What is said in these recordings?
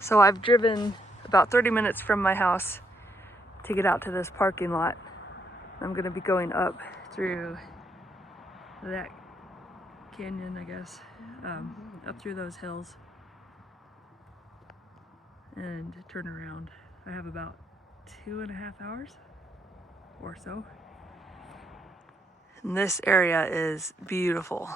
So I've driven about 30 minutes from my house to get out to this parking lot. I'm gonna be going up through that canyon, I guess, up through those hills and turn around. I have about 2.5 hours or so. And this area is beautiful.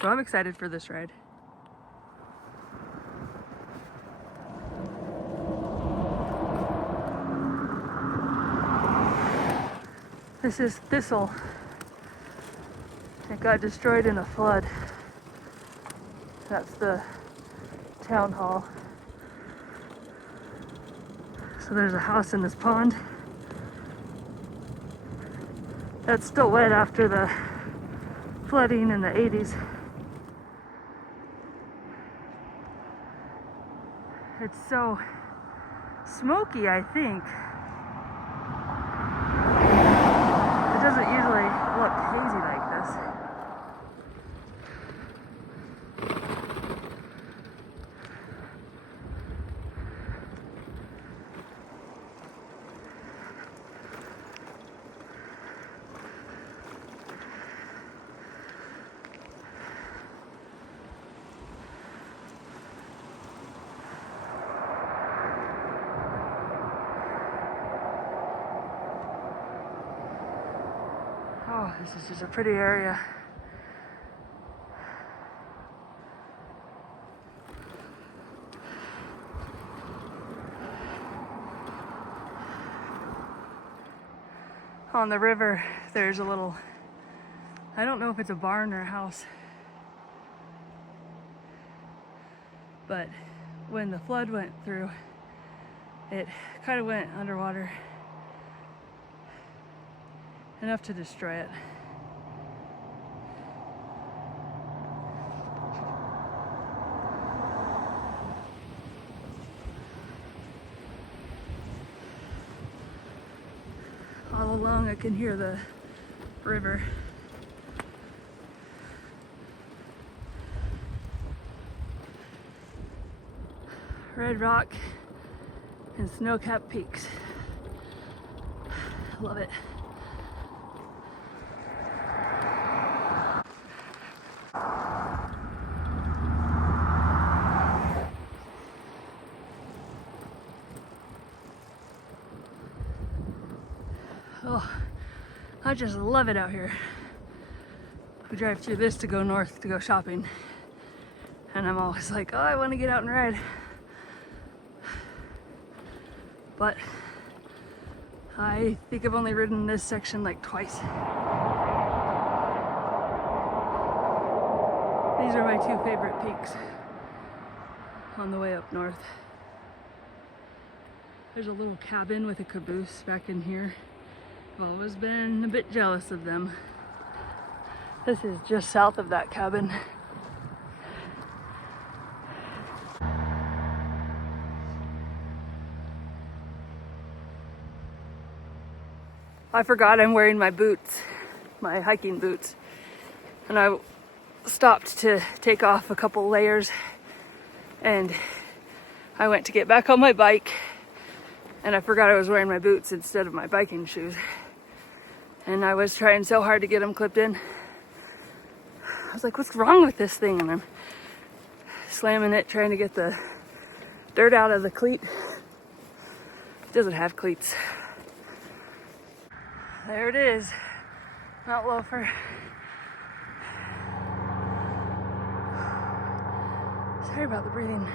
So I'm excited for this ride. This is Thistle. It got destroyed in a flood. That's the town hall. So there's a house in this pond. That's still wet after the flooding in the 80s. It's so smoky, I think. It doesn't usually look hazy like this. Oh, this is just a pretty area. On the river, there's a little, I don't know if it's a barn or a house, but when the flood went through, it kind of went underwater, enough to destroy it. All along I can hear the river. Red Rock and snow-capped peaks. Love it. Oh, I just love it out here. We drive through this to go north to go shopping. And I'm always like, oh, I want to get out and ride. But I think I've only ridden this section like twice. These are my two favorite peaks on the way up north. There's a little cabin with a caboose back in here. I've always been a bit jealous of them. This is just south of that cabin. I forgot I'm wearing my boots, my hiking boots, and I stopped to take off a couple layers, and I went to get back on my bike, and I forgot I was wearing my boots instead of my biking shoes, and I was trying so hard to get them clipped in. I was like, what's wrong with this thing? And I'm slamming it, trying to get the dirt out of the cleat. It doesn't have cleats. There it is, Mount Loafer. Sorry about the breathing.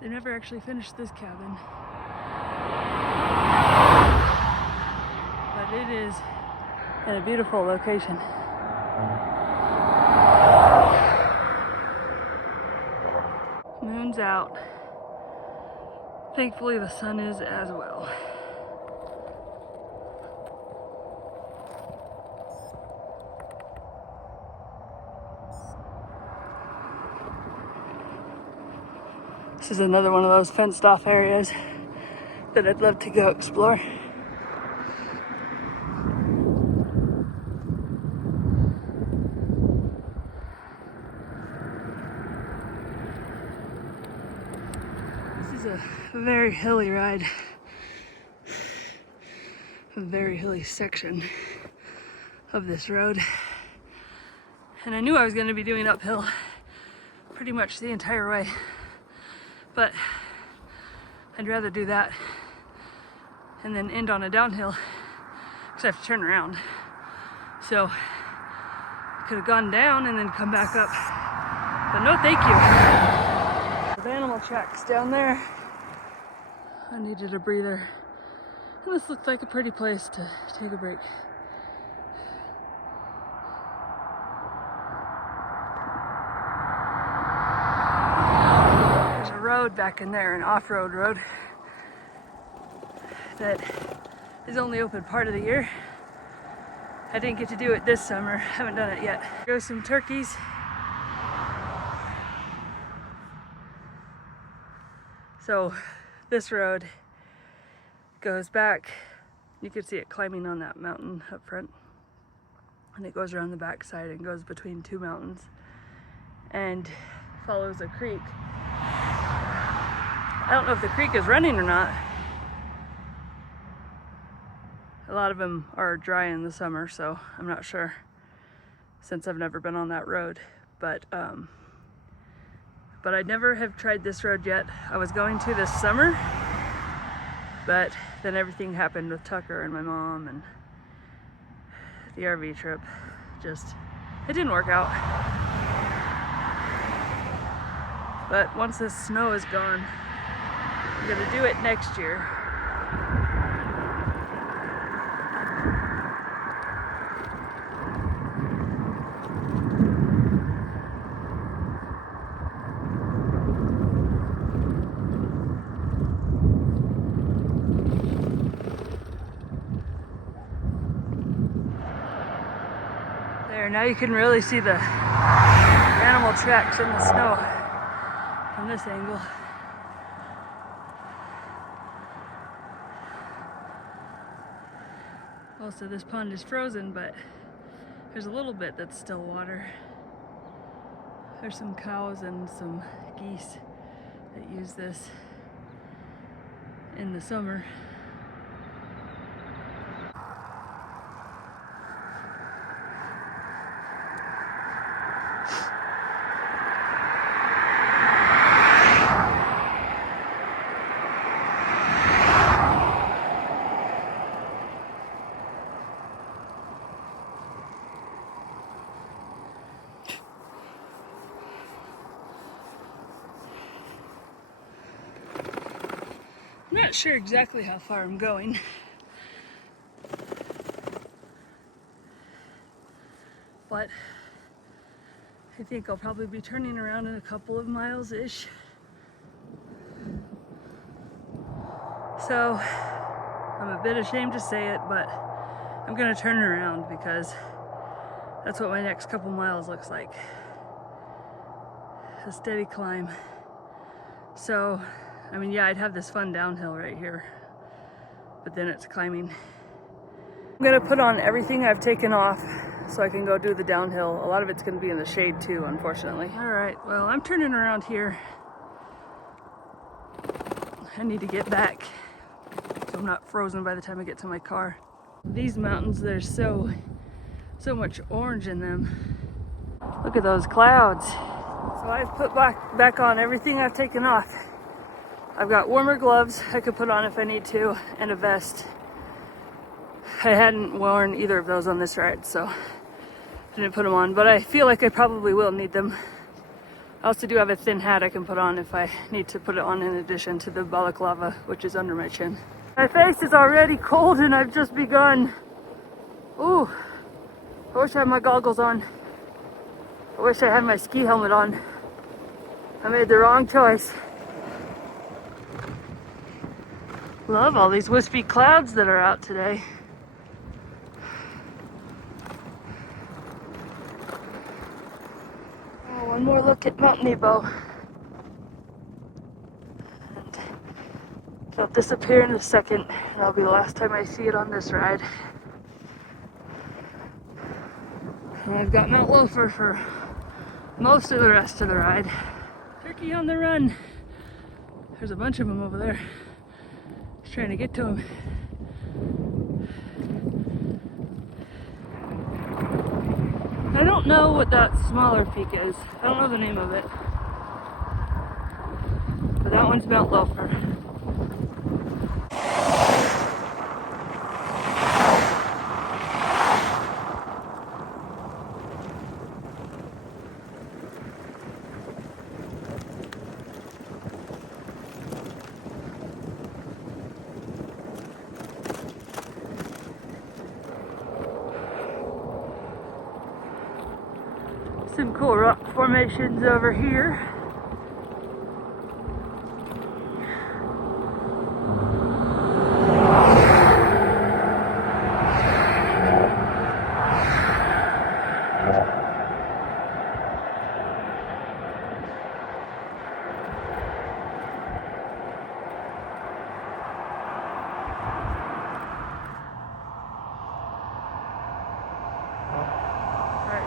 They never actually finished this cabin. But it is and a beautiful location. Moon's out. Thankfully the sun is as well. This is another one of those fenced off areas that I'd love to go explore. This is a very hilly ride, a very hilly section of this road. And I knew I was going to be doing uphill pretty much the entire way, but I'd rather do that and then end on a downhill because I have to turn around. So I could have gone down and then come back up, but no thank you. There's animal tracks down there. I needed a breather, and this looks like a pretty place to take a break. There's a road back in there, an off-road road that is only open part of the year. I didn't get to do it this summer, haven't done it yet. Go some turkeys. So this road goes back, you can see it climbing on that mountain up front, and it goes around the back side and goes between two mountains and follows a creek. I don't know if the creek is running or not. A lot of them are dry in the summer, so I'm not sure since I've never been on that road. But I never have tried this road yet. I was going to this summer, but then everything happened with Tucker and my mom and the RV trip. It didn't work out. But once this snow is gone, I'm gonna do it next year. Now you can really see the animal tracks in the snow from this angle. Also, this pond is frozen, but there's a little bit that's still water. There's some cows and some geese that use this in the summer. I'm not sure exactly how far I'm going, but I think I'll probably be turning around in a couple of miles-ish. So I'm a bit ashamed to say it, but I'm gonna turn around because that's what my next couple miles looks like. A steady climb. So I mean, yeah, I'd have this fun downhill right here, but then it's climbing. I'm gonna put on everything I've taken off so I can go do the downhill. A lot of it's gonna be in the shade too, unfortunately. All right, well, I'm turning around here. I need to get back so I'm not frozen by the time I get to my car. These mountains, there's so much orange in them. Look at those clouds. So I've put back on everything I've taken off. I've got warmer gloves I could put on if I need to, and a vest. I hadn't worn either of those on this ride, so I didn't put them on, but I feel like I probably will need them. I also do have a thin hat I can put on if I need to put it on in addition to the balaclava, which is under my chin. My face is already cold and I've just begun. Ooh, I wish I had my goggles on. I wish I had my ski helmet on. I made the wrong choice. Love all these wispy clouds that are out today. Oh, one more look at Mount Nebo. And it'll disappear in a second, and that'll be the last time I see it on this ride. And I've got Mount Loafer for most of the rest of the ride. Turkey on the run. There's a bunch of them over there. Just trying to get to them. I don't know what that smaller peak is. I don't know the name of it. But that one's Mount Loafer. Some cool rock formations over here.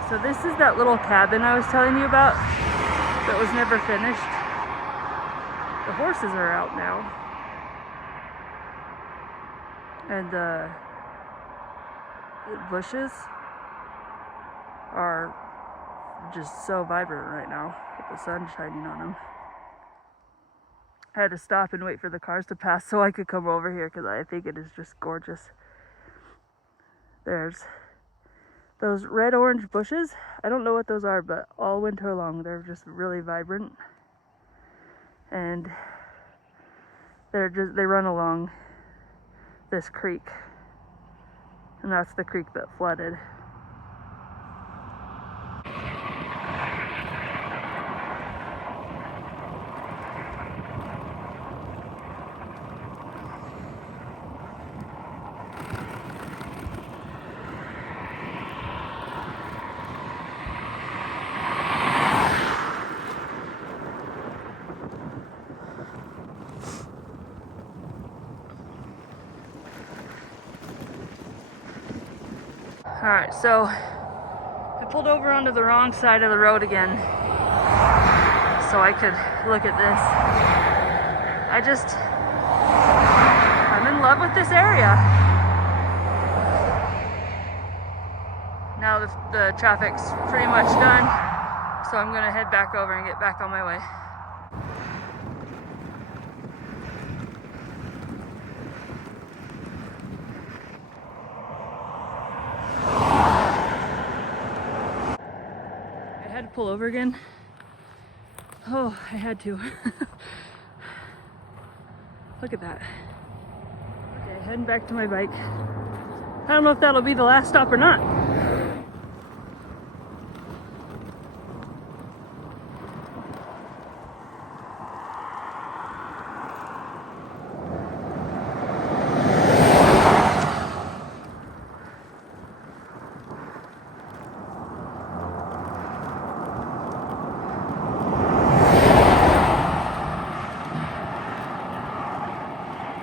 So this is that little cabin I was telling you about that was never finished. The horses are out now. And the bushes are just so vibrant right now with the sun shining on them. I had to stop and wait for the cars to pass so I could come over here because I think it is just gorgeous. There's those red-orange bushes. I don't know what those are, but all winter long they're just really vibrant. And they run along this creek. And that's the creek that flooded. Alright, so I pulled over onto the wrong side of the road again so I could look at this. I'm in love with this area. Now the traffic's pretty much done, so I'm gonna head back over and get back on my way. Pull over again. Oh, I had to. Look at that. Okay, heading back to my bike. I don't know if that'll be the last stop or not.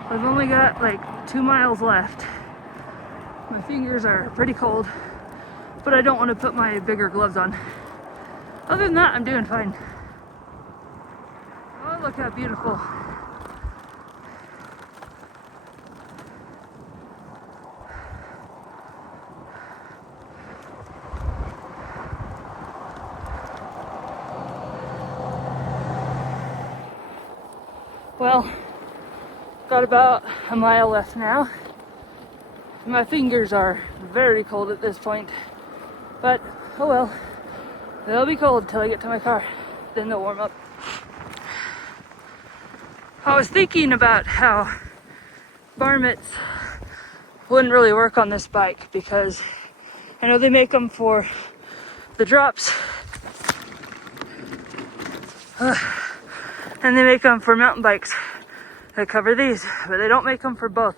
I've only got like 2 miles left. My fingers are pretty cold, but I don't want to put my bigger gloves on. Other than that, I'm doing fine. Oh, look how beautiful. Well, got about a mile left now. My fingers are very cold at this point, but oh well. They'll be cold till I get to my car. Then they'll warm up. I was thinking about how bar mitts wouldn't really work on this bike because I know they make them for the drops. And they make them for mountain bikes that cover these, but they don't make them for both.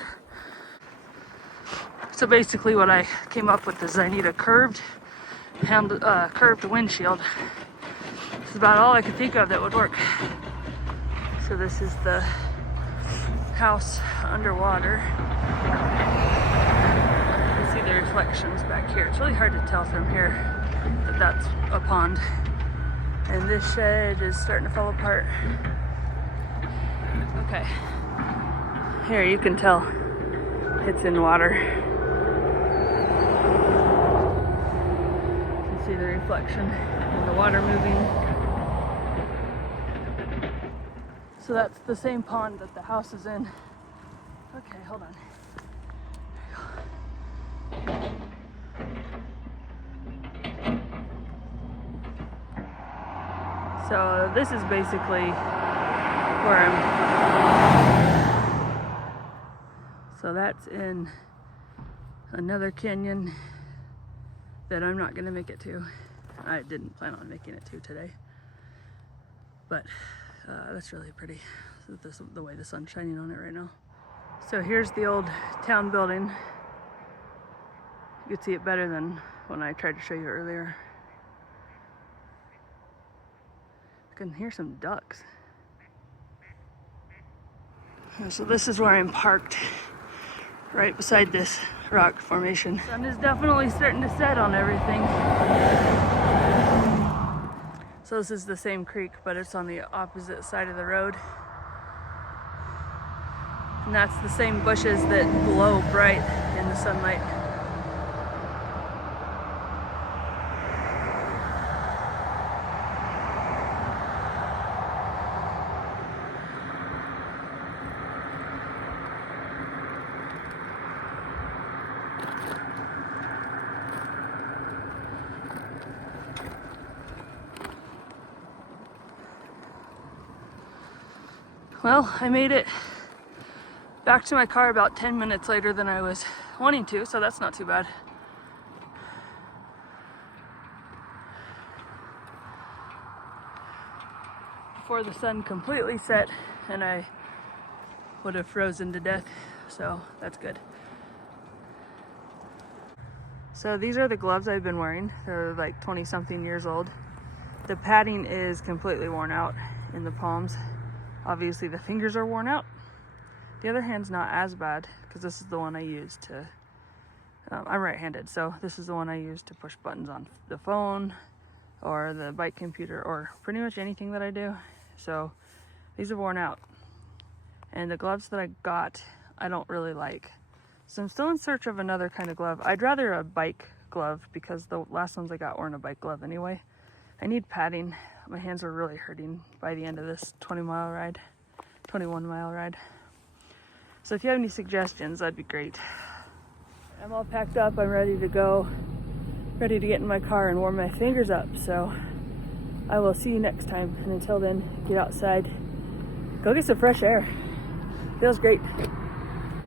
So basically what I came up with is I need a curved windshield. It's about all I could think of that would work. So this is the house underwater. You see the reflections back here. It's really hard to tell from here that that's a pond. And this shed is starting to fall apart. Okay. Here you can tell it's in water. You can see the reflection and the water moving. So that's the same pond that the house is in. Okay, hold on. So this is basically where I'm. So that's in another canyon that I'm not gonna make it to. I didn't plan on making it to today, but that's really pretty. The way the sun's shining on it right now. So here's the old town building. You could see it better than when I tried to show you earlier. I can hear some ducks. So this is where I'm parked, right beside this rock formation. The sun is definitely starting to set on everything. So this is the same creek, but it's on the opposite side of the road. And that's the same bushes that glow bright in the sunlight. Well, I made it back to my car about 10 minutes later than I was wanting to, so that's not too bad. Before the sun completely set and I would have frozen to death, so that's good. So these are the gloves I've been wearing. They're like 20-something years old. The padding is completely worn out in the palms. Obviously the fingers are worn out. The other hand's not as bad because this is the one I use to, I'm right-handed, so this is the one I use to push buttons on the phone or the bike computer or pretty much anything that I do. So these are worn out. And the gloves that I got, I don't really like. So I'm still in search of another kind of glove. I'd rather a bike glove because the last ones I got weren't a bike glove anyway. I need padding. My hands are really hurting by the end of this 21 mile ride. So if you have any suggestions, that'd be great. I'm all packed up, I'm ready to go. Ready to get in my car and warm my fingers up. So I will see you next time. And until then, get outside. Go get some fresh air. Feels great.